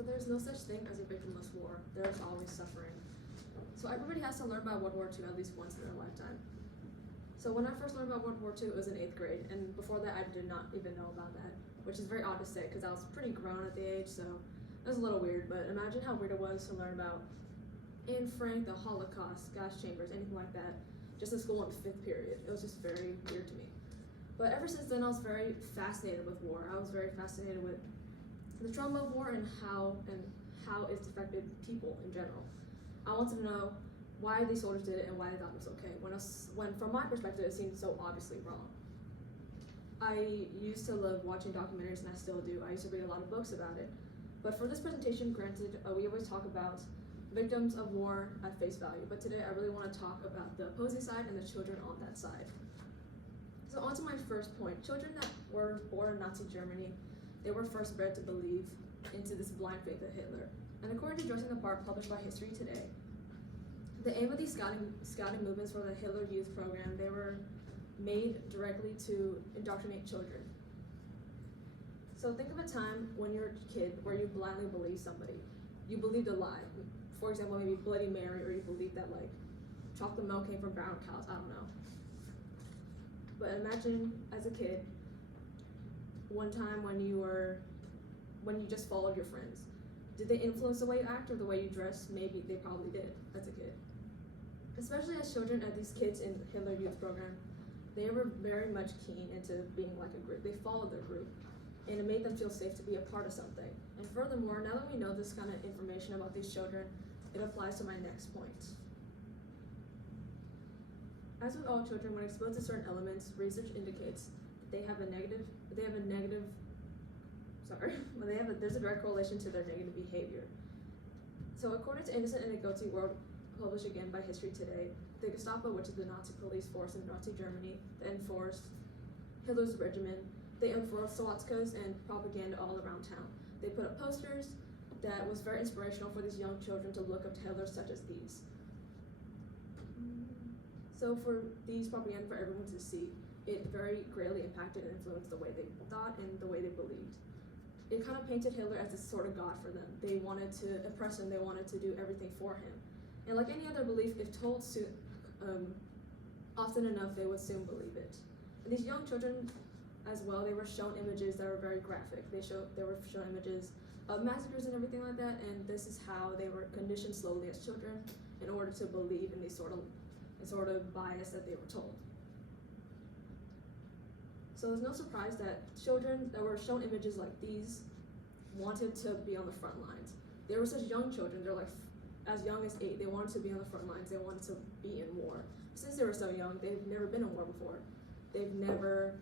So there's no such thing as a victimless war. There's always suffering. So everybody has to learn about World War II at least once in their lifetime. So when I first learned about World War II, it was in 8th grade, and before that I did not even know about that, which is very odd to say because I was pretty grown at the age, so it was a little weird, but imagine how weird it was to learn about Anne Frank, the Holocaust, gas chambers, anything like that, just in school in 5th period. It was just very weird to me. But ever since then, I was very fascinated with war. I was very fascinated with the trauma of war and how it's affected people in general. I wanted to know why these soldiers did it and why they thought it was okay, when from my perspective it seemed so obviously wrong. I used to love watching documentaries, and I still do. I used to read a lot of books about it. But for this presentation, granted, we always talk about victims of war at face value, but today I really want to talk about the opposing side and the children on that side. So on to my first point. Children that were born in Nazi Germany, they were first bred to believe into this blind faith of Hitler. And according to Dressing the Part, published by History Today, the aim of these scouting movements for the Hitler Youth Program, they were made directly to indoctrinate children. So think of a time when you're a kid where you blindly believe somebody. You believed a lie. For example, maybe Bloody Mary, or you believed that like chocolate milk came from brown cows, I don't know. But imagine as a kid, one time when you just followed your friends. Did they influence the way you act or the way you dress? Maybe they probably did as a kid. Especially as children, as these kids in the Hitler Youth Program, they were very much keen into being like a group. They followed their group, and it made them feel safe to be a part of something. And furthermore, now that we know this kind of information about these children, it applies to my next point. As with all children, when exposed to certain elements, research indicates that there's a direct correlation to their negative behavior. So according to Innocent in a Guilty World, published again by History Today, the Gestapo, which is the Nazi police force in Nazi Germany that enforced Hitler's regimen, they enforced swastikas and propaganda all around town. They put up posters that was very inspirational for these young children to look up to Hitler, such as these. So for these propaganda for everyone to see, it very greatly impacted and influenced the way they thought and the way they believed. It kind of painted Hitler as this sort of god for them. They wanted to impress him, they wanted to do everything for him. And like any other belief, if told often enough, they would soon believe it. And these young children as well, they were shown images that were very graphic. They were shown images of massacres and everything like that, and this is how they were conditioned slowly as children in order to believe in these sort of bias that they were told. So there's no surprise that children that were shown images like these wanted to be on the front lines. They were such young children, they're like as young as 8, they wanted to be on the front lines, they wanted to be in war. Since they were so young, they've never been in war before. They've never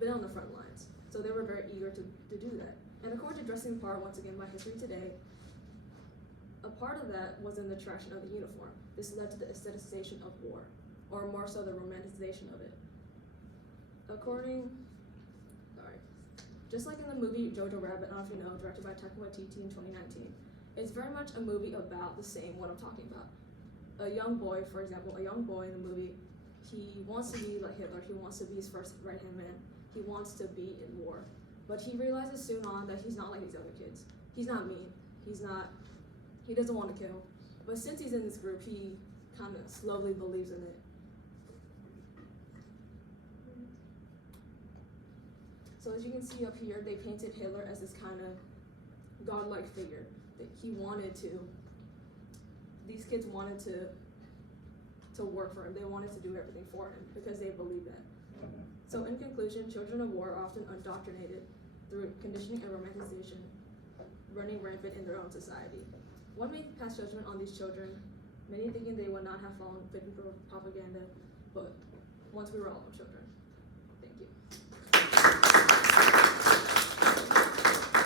been on the front lines. So they were very eager to do that. And according to Dressing the Part, once again by History Today, a part of that was in the attraction of the uniform. This led to the aestheticization of war, or more so the romanticization of it. Just like in the movie Jojo Rabbit, I don't know if you know, directed by Taika Waititi in 2019, it's very much a movie about the same, what I'm talking about. A young boy, for example, in the movie, he wants to be like Hitler, he wants to be his first right-hand man, he wants to be in war. But he realizes soon on that he's not like these other kids. He's not mean, he doesn't want to kill. But since he's in this group, he kind of slowly believes in it. So as you can see up here, they painted Hitler as this kind of godlike figure that these kids wanted to work for him. They wanted to do everything for him because they believed that. So in conclusion, children of war are often indoctrinated through conditioning and romanticization, running rampant in their own society. One may pass judgment on these children, many thinking they would not have fallen victim to propaganda, but once we were all children.